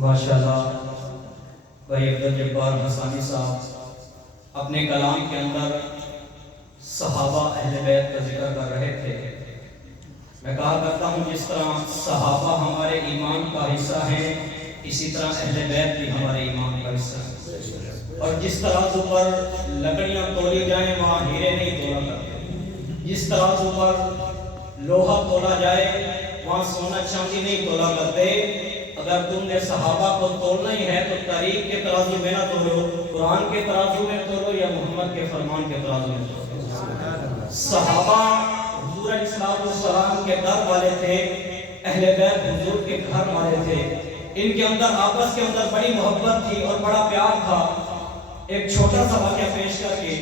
ماشاءاللہ بھائی عبدالجبار حسانی صاحب اپنے کلام کے اندر صحابہ اہل بیت کا ذکر کر رہے تھے۔ میں کہا کرتا ہوں جس طرح صحابہ ہمارے ایمان کا حصہ ہیں، اسی طرح اہل بیت بھی ہمارے ایمان کا حصہ ہے۔ اور جس طرح پر لکڑیاں تولی جائیں وہاں ہیرے نہیں تولا کرتے، جس طرح پر لوہا تولا جائے وہاں سونا چاندی نہیں تولا کرتے۔ اگر تم نے صحابہ کو تولنا ہی ہے تو تاریخ کے ترازو میں نہ تولو، قرآن کے ترازو میں تولو یا محمد کے فرمان کے ترازو میں تولو۔ صحابہ حضور علیہ السلام کے در والے تھے، اہل بیت حضور کے گھر والے تھے۔ ان کے اندر آپس کے اندر بڑی محبت تھی اور بڑا پیار تھا۔ ایک چھوٹا سا واقعہ پیش کر کے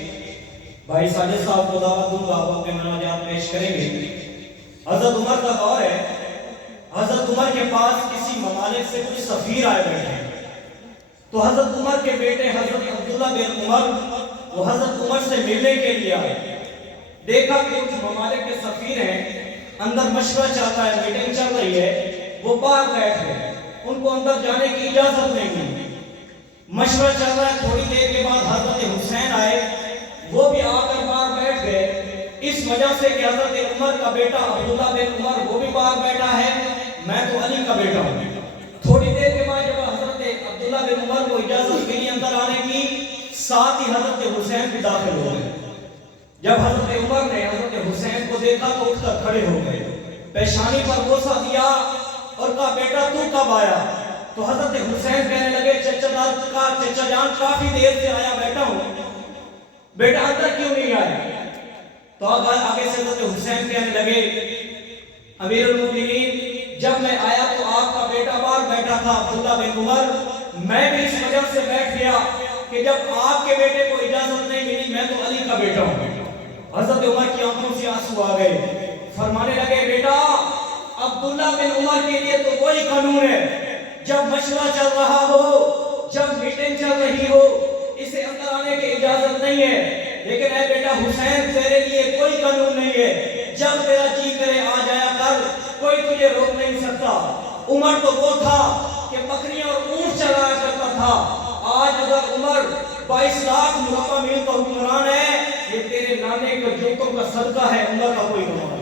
بھائی ساجد صاحب کو دعوت دوں گا، وہ اپنے مناجات پیش کریں گے۔ حضرت عمر کا دور ہے، حضرت عمر کے پاس کسی ممالک سے کچھ سفیر آئے بیٹھے ہیں، تو حضرت عمر کے بیٹے حضرت عبداللہ بن عمر وہ حضرت عمر سے ملنے کے لیے آئے۔ دیکھا کہ کچھ ممالک کے سفیر ہیں، اندر مشورہ چلتا ہے، میٹنگ چل رہی ہے، وہ باہر بیٹھ گئے، ان کو اندر جانے کی اجازت نہیں ملی۔ مشورہ چل رہا ہے، تھوڑی دیر کے بعد حضرت حسین آئے، وہ بھی آ کر باہر بیٹھ گئے، اس وجہ سے کہ حضرت عمر کا بیٹا عبداللہ بن عمر وہ بھی باہر بیٹھا ہے، میں تو علی کا بیٹا ہوں۔ تھوڑی دیر کے بعد جب حضرت عبداللہ بن عمر کو اجازت ملی اندر آنے کی، ساتھ ہی حضرت حسین بھی داخل ہو گئے۔ جب حضرت عمر نے حضرت حسین کو دیکھا تو اٹھ کر کھڑے ہو گئے، پیشانی پر بوسہ دیا اور کہا بیٹا تو کب آیا؟ تو حضرت حسین کہنے لگے چچا جان کافی دیر سے آیا بیٹا ہوں، بیٹا اندر کیوں نہیں آیا؟ تو آگے سے حضرت حسین کہنے لگے امیر المومنین جب میں آیا تو آپ کا بیٹا باہر بیٹھا تھا عبداللہ بن عمر، میں بھی اس وجہ سے بیٹھ گیا کہ جب آپ کے بیٹے کو اجازت نہیں ملی، میں تو علی کا بیٹا ہوں۔ حضرت عمر کی آنکھوں سے آنسو آ گئے، فرمانے لگے بیٹا عبداللہ بن عمر کے لیے تو وہی قانون ہے، جب مشورہ چل رہا ہو، جب میٹنگ چل رہی ہو، اسے اندر آنے کی اجازت نہیں ہے، لیکن اے بیٹا حسین تیرے لیے کوئی قانون نہیں ہے، جب تیرا جی کرے آ جایا کر، کوئی تجھے روک نہیں سکتا۔ عمر تو وہ تھا کہ بکریاں اور اونٹ چلایا کرتا تھا، آج اگر عمر 22 لاکھ مربع میل کا حکمران ہے، یہ تیرے نانے کے جوتوں کا صدقہ ہے، عمر کا کوئی نام